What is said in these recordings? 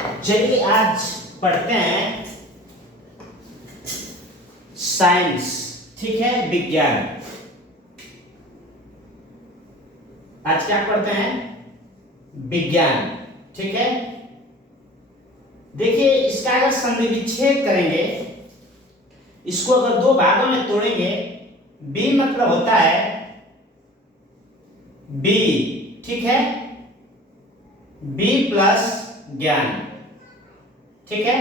चलिए आज पढ़ते हैं साइंस, ठीक है, विज्ञान। आज क्या पढ़ते हैं? विज्ञान, ठीक है। देखिए इसका अगर संधि विच्छेद करेंगे, इसको अगर दो भागों में तोड़ेंगे, बी मतलब होता है बी, ठीक है, बी प्लस ज्ञान, ठीक है,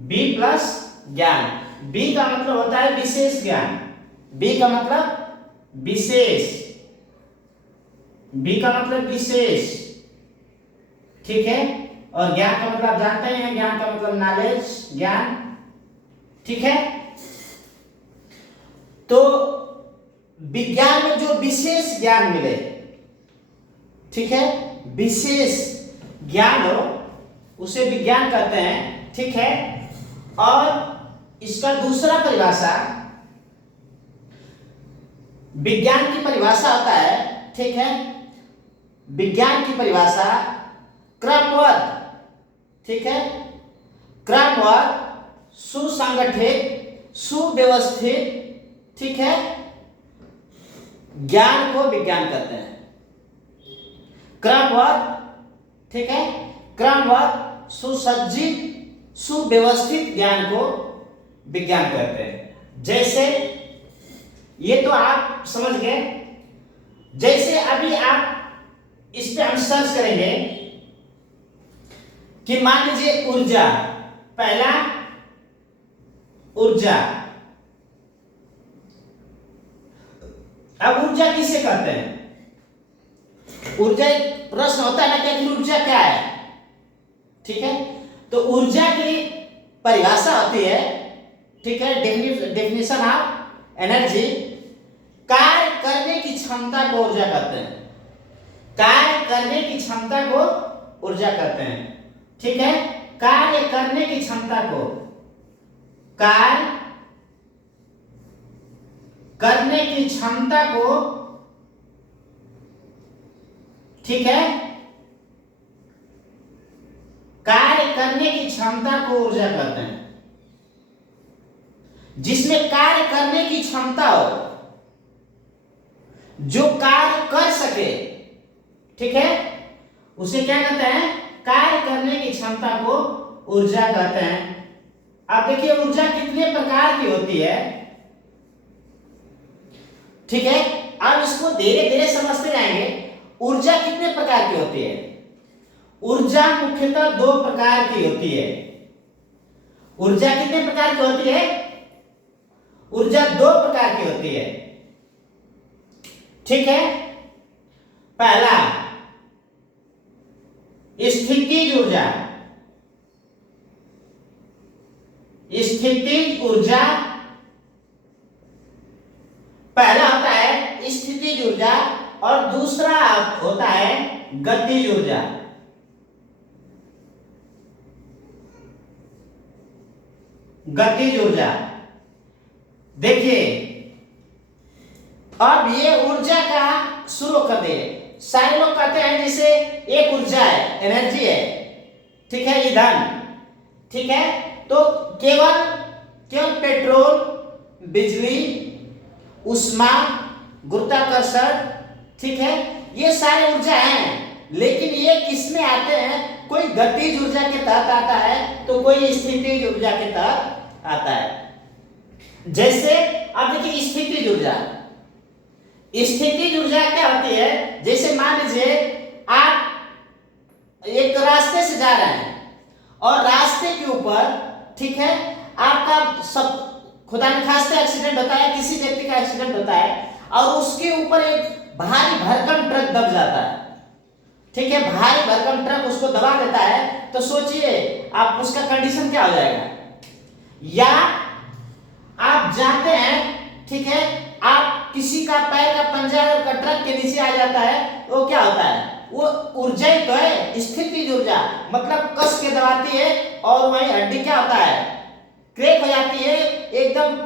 बी प्लस ज्ञान। बी का मतलब होता है विशेष ज्ञान, बी का मतलब विशेष, बी का मतलब विशेष, ठीक है। और ज्ञान का मतलब जानते हैं, ज्ञान का मतलब नॉलेज, ज्ञान, ठीक है। तो विज्ञान में जो विशेष ज्ञान मिले, ठीक है, विशेष ज्ञान हो उसे विज्ञान कहते हैं, ठीक है। और इसका दूसरा परिभाषा, विज्ञान की परिभाषा होता है, ठीक है, विज्ञान की परिभाषा क्रमबद्ध, ठीक है, क्रमबद्ध, सुसंगठित, सुव्यवस्थित, ठीक है, ज्ञान को विज्ञान कहते हैं। क्रमबद्ध, ठीक है, क्रमबद्ध, सुसज्जित, सुव्यवस्थित ज्ञान को विज्ञान कहते हैं। जैसे ये तो आप समझ गए। जैसे अभी आप इस पे हम सर्च करेंगे कि मान लीजिए ऊर्जा, पहला ऊर्जा। अब ऊर्जा किसे कहते हैं? ऊर्जा एक प्रश्न होता है ना कि आखिर ऊर्जा क्या है, ठीक है। तो ऊर्जा की परिभाषा होती है, ठीक है, डेफिनेशन ऑफ एनर्जी, कार्य करने की क्षमता को ऊर्जा कहते हैं। कार्य करने की क्षमता को ऊर्जा कहते हैं, ठीक है। कार्य करने की क्षमता को, कार्य करने की क्षमता को, ठीक है, कार्य करने की क्षमता को ऊर्जा कहते हैं। जिसमें कार्य करने की क्षमता हो, जो कार्य कर सके, ठीक है, उसे क्या कहते हैं? कार्य करने की क्षमता को ऊर्जा कहते हैं। अब देखिए ऊर्जा कितने प्रकार की होती है, ठीक है। अब इसको धीरे धीरे समझते जाएंगे। ऊर्जा कितने प्रकार की होती है? ऊर्जा मुख्यतः दो प्रकार की होती है। ऊर्जा कितने प्रकार की होती है? ऊर्जा दो प्रकार की होती है, ठीक है। पहला स्थितिज ऊर्जा, स्थितिज ऊर्जा पहला होता है स्थितिज ऊर्जा, और दूसरा होता है गतिज ऊर्जा। गतिज ऊर्जा, देखिए अब ये ऊर्जा का शुरू कर दे। सारे लोग कहते हैं जैसे एक ऊर्जा है, एनर्जी है, ठीक है, ईंधन, ठीक है। तो केवल पेट्रोल, बिजली, ऊष्मा, गुरुत्वाकर्षण, ठीक है, ये सारे ऊर्जा हैं। लेकिन ये किसमें आते हैं? कोई गतिज ऊर्जा के तहत आता है, तो कोई स्थितिज ऊर्जा के तहत आता है। जैसे अब देखिए स्थितिज ऊर्जा, स्थितिज ऊर्जा क्या होती है? जैसे मान लीजिए आप एक रास्ते से जा रहे हैं और रास्ते के ऊपर, ठीक है, आपका सब खुदा न खास्ते एक्सीडेंट होता है, किसी व्यक्ति का एक्सीडेंट होता है, और उसके ऊपर एक भारी भरकम ट्रक दब जाता है, ठीक है, भारी भरकम ट्रक उसको दबा देता है। तो सोचिए आप उसका कंडीशन क्या हो जाएगा। या आप जाते हैं, ठीक है, आप किसी का पैर का पंजा अगर ट्रक के नीचे आ जाता है, तो क्या होता है? वो ऊर्जा ही तो है, स्थितिज ऊर्जा, मतलब कस के दबाती है और वही हड्डी क्या होता है? क्रैक हो जाती है, एकदम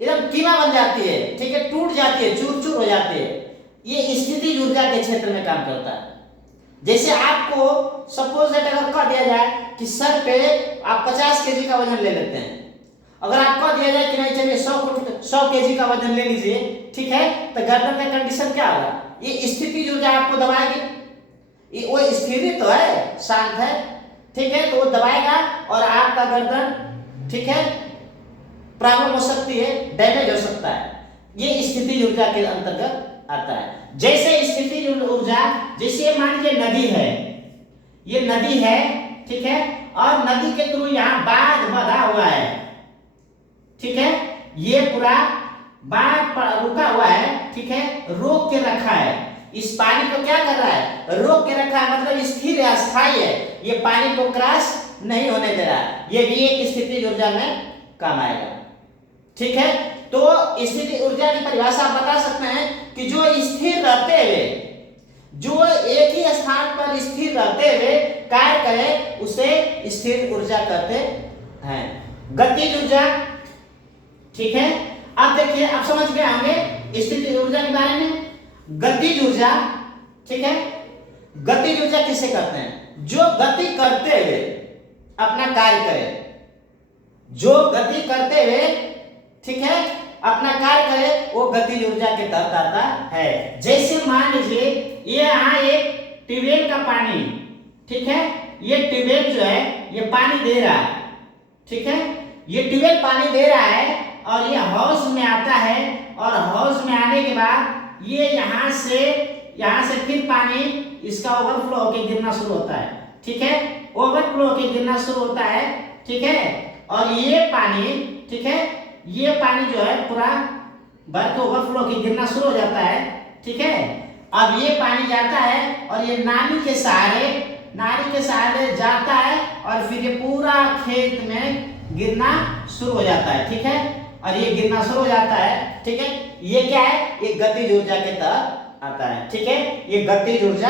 एकदम कीमा बन जाती है, ठीक है, टूट जाती है, चूर चूर हो जाती है। ये स्थितिज ऊर्जा के क्षेत्र में काम करता है। जैसे आपको सपोज दैट अगर कह दिया जाए कि सर पे आप 50 केजी का वजन ले लेते हैं, अगर आपको दिया जाए कि नहीं चलिए 100 केजी का वजन ले लीजिए, ठीक है, तो गर्दन का कंडीशन क्या होगा, ये स्थिति ऊर्जा आपको दबाएगी, ये वो स्थिर तो है, शांत है, ठीक है, तो वो दबाएगा और आपका गर्दन, ठीक है, प्रॉब्लम हो सकती है, डैमेज हो सकता है, ये स्थिति ऊर्जा के अंतर्गत आता है। जैसे स्थिति ऊर्जा, जैसे मान लीजिए नदी है, ये नदी है, ठीक है, और नदी के थ्रू यहाँ बांध बंधा हुआ है, ठीक है, ये पूरा बांध रुका हुआ है, ठीक है, रोक के रखा है, इस पानी को क्या कर रहा है, रोक के रखा है, मतलब स्थिर है, अस्थायी है, ये पानी को क्रॉस नहीं होने दे रहा, ये भी एक स्थिति ऊर्जा में काम आएगा, ठीक है। तो स्थिति ऊर्जा की परिभाषा आप बता सकते हैं कि जो स्थिर रहते हुए, जो एक ही स्थान पर स्थिर रहते हुए कार्य करे उसे स्थिर ऊर्जा कहते हैं। गतिज ऊर्जा, ठीक है, अब देखिए आप समझ गए होंगे स्थिति ऊर्जा के बारे में। गतिज ऊर्जा, ठीक है, गतिज ऊर्जा किसे कहते हैं, जो गति करते हुए अपना कार्य करे, जो गति करते हुए, ठीक है, अपना कार्य करे, वो गतिज ऊर्जा के तहत आता है। जैसे मान लीजिए ये यहाँ एक ट्यूबवेल का पानी, ठीक है, ये ट्यूबवेल जो है ये पानी दे रहा है, ठीक है, ये ट्यूबवेल पानी दे रहा है और ये हाउस में आता है, और हाउस में आने के बाद ये यहाँ से फिर पानी इसका ओवरफ्लो होकर गिरना शुरू होता है, ठीक है, ओवरफ्लो होकर गिरना शुरू होता है, ठीक है, और ये पानी, ठीक है, ये पानी जो है पूरा भर के ओवरफ्लो होकर गिरना शुरू हो जाता है, ठीक है। अब ये पानी जाता है और ये नाली के सहारे जाता है और फिर ये पूरा खेत में गिरना शुरू हो जाता है, ठीक है, और ये गिरना शुरू हो जाता है, ठीक है, ये क्या है, ये गतिज ऊर्जा के तहत आता है, ठीक है, ये गतिज ऊर्जा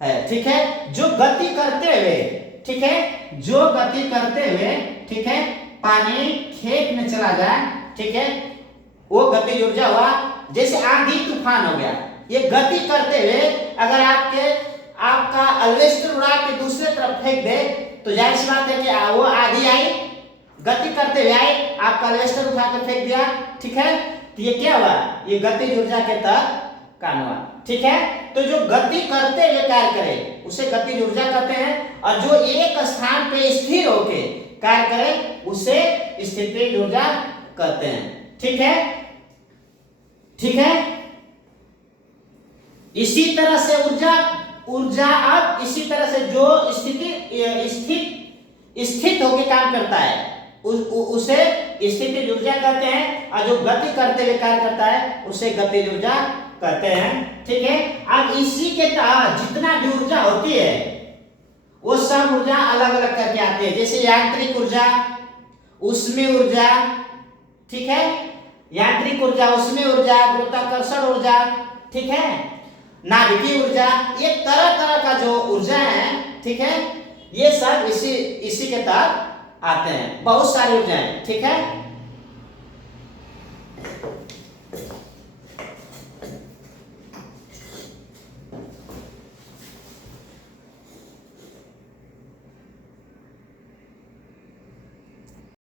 है, ठीक है, जो गति करते हुए, ठीक है, जो गति करते हुए, ठीक है, पानी खेत में चला जाए, ठीक है, वो गतिज ऊर्जा हुआ। जैसे आंधी तूफान हो गया, ये गति करते हुए अगर आपका अल्वेस्टर उड़ा के दूसरे तरफ फेंक दे तो जाहिर सी बात है कि वो आधी आई, गति करते हुए आई, आपका अल्वेस्टर उठा के फेंक दिया, ठीक है, तो ये क्या हुआ, ये गतिज ऊर्जा के तहत काम हुआ, ठीक है। तो जो गति करते हुए कार्य करे उसे गतिज ऊर्जा कहते हैं, और जो एक स्थान पे स्थिर होके कार्य करे उसे स्थितिज ऊर्जा कहते हैं, ठीक है, ठीक है। इसी तरह से ऊर्जा अब इसी तरह से जो स्थित होके काम करता है उसे स्थितिज ऊर्जा कहते हैं, और जो गति करते हुए कार्य करता है उसे गतिज ऊर्जा कहते हैं, ठीक है। अब इसी के तहत जितना भी ऊर्जा होती है वो सब ऊर्जा अलग अलग करके आती है, जैसे यांत्रिक ऊर्जा, ऊष्मीय ऊर्जा, ठीक है, यांत्रिक ऊर्जा, ऊष्मीय ऊर्जा, गुरुत्वाकर्षण ऊर्जा, ठीक है, नाभिकीय ऊर्जा, ये तरह तरह का जो ऊर्जा है, ठीक है, ये सब इसी के तहत आते हैं, बहुत सारी ऊर्जाएं, ठीक है।